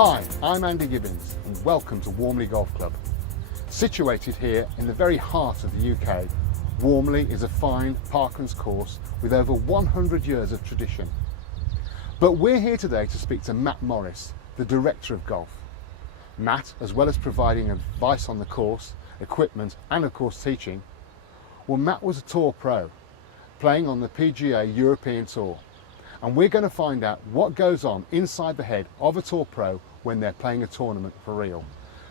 Hi, I'm Andy Gibbons and welcome to Warmley Golf Club. Situated here in the very heart of the UK, Warmley is a fine parkrun's course with over 100 years of tradition. But we're here today to speak to Matt Morris, the Director of Golf. Matt, as well as providing advice on the course, equipment and of course teaching, well, Matt was a tour pro, playing on the PGA European Tour. And we're going to find out what goes on inside the head of a tour pro when they're playing a tournament for real.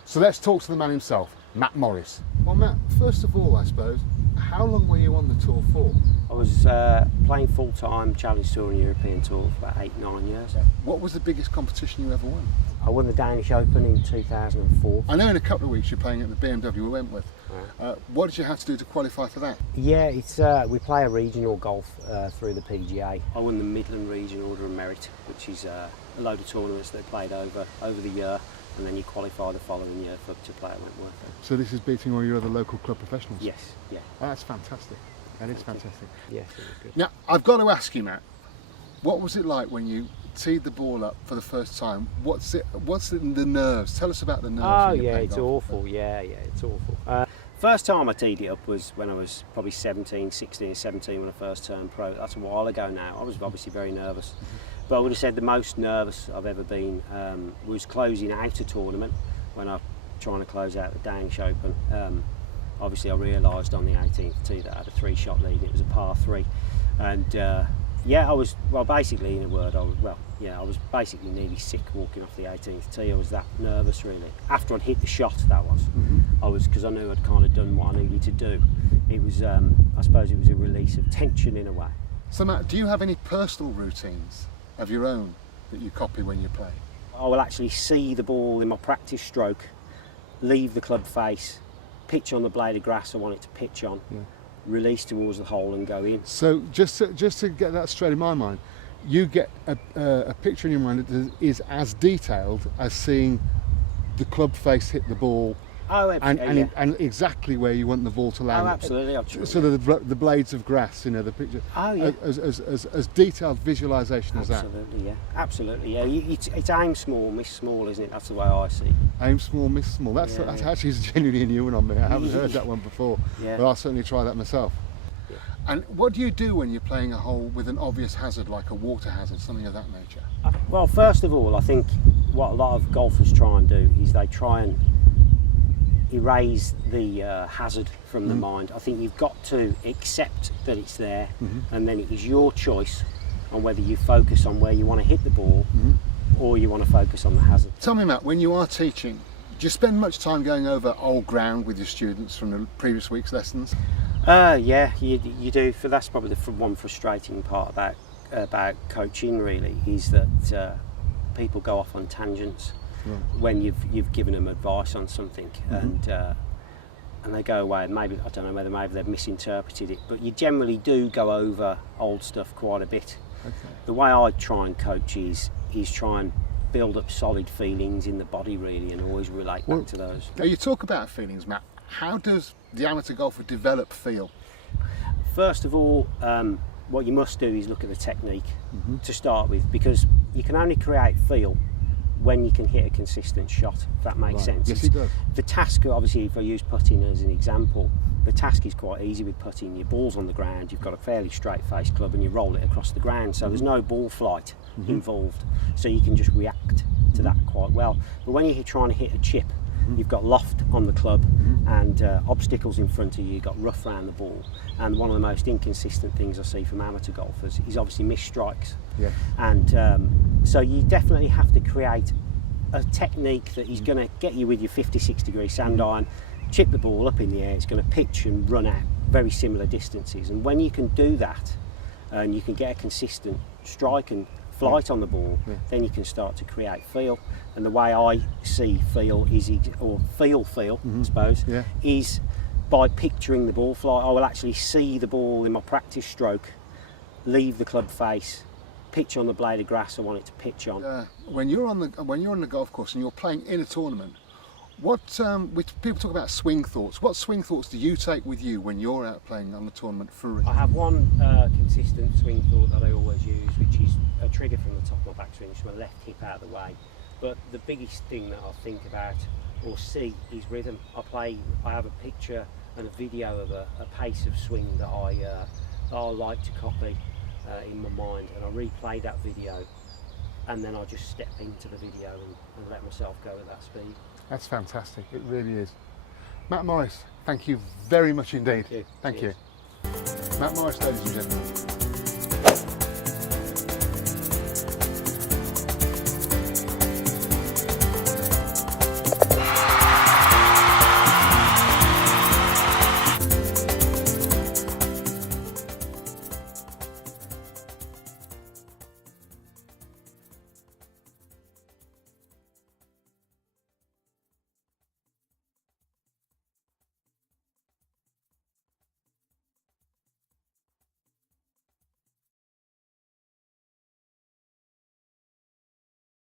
So let's talk to the man himself, Matt Morris. Well, Matt, first of all, I suppose, how long were you on the tour for? I was playing full-time Challenge Tour and European Tour for about 8-9 years. What was the biggest competition you ever won? I won the Danish Open in 2004. I know in a couple of weeks you're playing at the BMW Wentworth. What did you have to do to qualify for that? Yeah, it's we play a regional golf through the PGA. I won the Midland Region Order of Merit, which is a load of tournaments that played over the year, and then you qualify the following year to play at Wentworth. So this is beating all your other local club professionals? Yes, yeah. Oh, that's fantastic. That is fantastic. Yes, it was good. Now, I've got to ask you, Matt, what was it like when you teed the ball up for the first time? What's the nerves? Tell us about the nerves. Oh yeah, it's awful. Yeah, it's awful. First time I teed it up was when I was probably 16 or 17 when I first turned pro. That's a while ago now. I was obviously very nervous. But I would have said the most nervous I've ever been was closing out a tournament when I was trying to close out the Danish Open. Obviously I realised on the 18th tee that I had a 3-shot lead. It was a par 3. And yeah, I was, well, basically, in a word, I was basically nearly sick walking off the 18th tee. I was that nervous, really. After I'd hit the shot, that was. Because I knew I'd kind of done what I needed to do. It was, I suppose it was a release of tension in a way. So Matt, do you have any personal routines of your own that you copy when you play? I will actually see the ball in my practice stroke, leave the club face, pitch on the blade of grass I want it to pitch on, release towards the hole and go in. So just to get that straight in my mind, you get a picture in your mind that is as detailed as seeing the club face hit the ball. Oh, and exactly where you want the ball to land. Oh, absolutely. Sort of the blades of grass, you know, the picture. Oh, yeah. As detailed visualisation as that. Absolutely, yeah. Absolutely, yeah. It's aim small, miss small, isn't it? That's the way I see it. Aim small, miss small. That's actually genuinely a new one on me. I haven't heard that one before, but I'll certainly try that myself. Yeah. And what do you do when you're playing a hole with an obvious hazard, like a water hazard, something of that nature? Well, first of all, I think what a lot of golfers try and do is they try and erase the hazard from the mind. I think you've got to accept that it's there, and then it is your choice on whether you focus on where you want to hit the ball or you want to focus on the hazard. Tell me, Matt, when you are teaching, do you spend much time going over old ground with your students from the previous week's lessons? Yeah, you do. That's probably the one frustrating part about coaching, really, is that people go off on tangents when you've given them advice on something, and they go away, and maybe, I don't know whether maybe they've misinterpreted it, but you generally do go over old stuff quite a bit. Okay. The way I try and coach is try and build up solid feelings in the body, really, and always relate back to those. Now, you talk about feelings, Matt. How does the amateur golfer develop feel? First of all, what you must do is look at the technique to start with, because you can only create feel when you can hit a consistent shot, if that makes sense. Yes, it does. The task, obviously, if I use putting as an example, the task is quite easy with putting. Your ball's on the ground, you've got a fairly straight face club and you roll it across the ground, so there's no ball flight involved, so you can just react to that quite well. But when you're trying to hit a chip, you've got loft on the club and obstacles in front of you, you've got rough around the ball, and one of the most inconsistent things I see from amateur golfers is obviously missed strikes. Yeah. And so you definitely have to create a technique that is going to get you with your 56 degree sand iron, chip the ball up in the air, it's going to pitch and run out very similar distances, and when you can do that and you can get a consistent strike and flight on the ball, then you can start to create feel. And the way I see feel is, or feel, I suppose, is by picturing the ball flight. I will actually see the ball in my practice stroke, leave the club face, pitch on the blade of grass I want it to pitch on. When you're on the golf course and you're playing in a tournament, what people talk about swing thoughts. What swing thoughts do you take with you when you're out playing on the tournament for real? I have one consistent swing thought that I always use, which is a trigger from the top of my backswing, so my left hip out of the way, But the biggest thing that I think about or see is rhythm. I have a picture and a video of a pace of swing that I like to copy in my mind, and I replay that video, and then I just step into the video and let myself go at that speed. That's fantastic, it really is. Matt Morris, thank you very much indeed. Thank you. Thank Cheers. you. Matt Morris, ladies and gentlemen.